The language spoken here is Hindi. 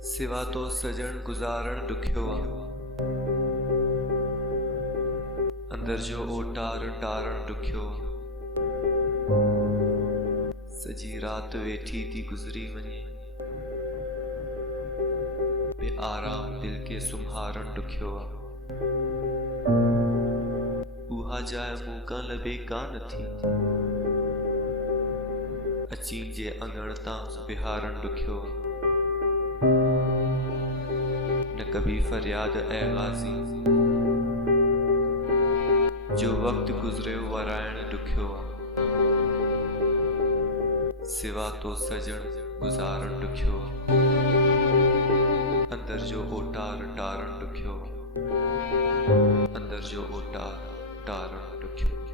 सिवा तो सजण गुज़ारण ॾुखियो आहे। अंदर जो ओटार टारण ॾुखियो आहे। सजी रात वेठी थी गुज़री वञे, बे आराम दिल के सुम्हारण ॾुखियो आहे। उहा जाइ मूं खां लभे कान थी, अची जे अंगण तां बिहारण ॾुखियो आहे। न कभी फरियाद ऐ ग़ाज़ी, जो वक्त गुज़रियो वराइण ॾुखियो आहे। सिवा तो सजण गुज़ारण ॾुखियो आहे। अंदर जो ओटार टारण ॾुखियो आहे। अंदर जो ओटार टारण ॾुखियो आहे।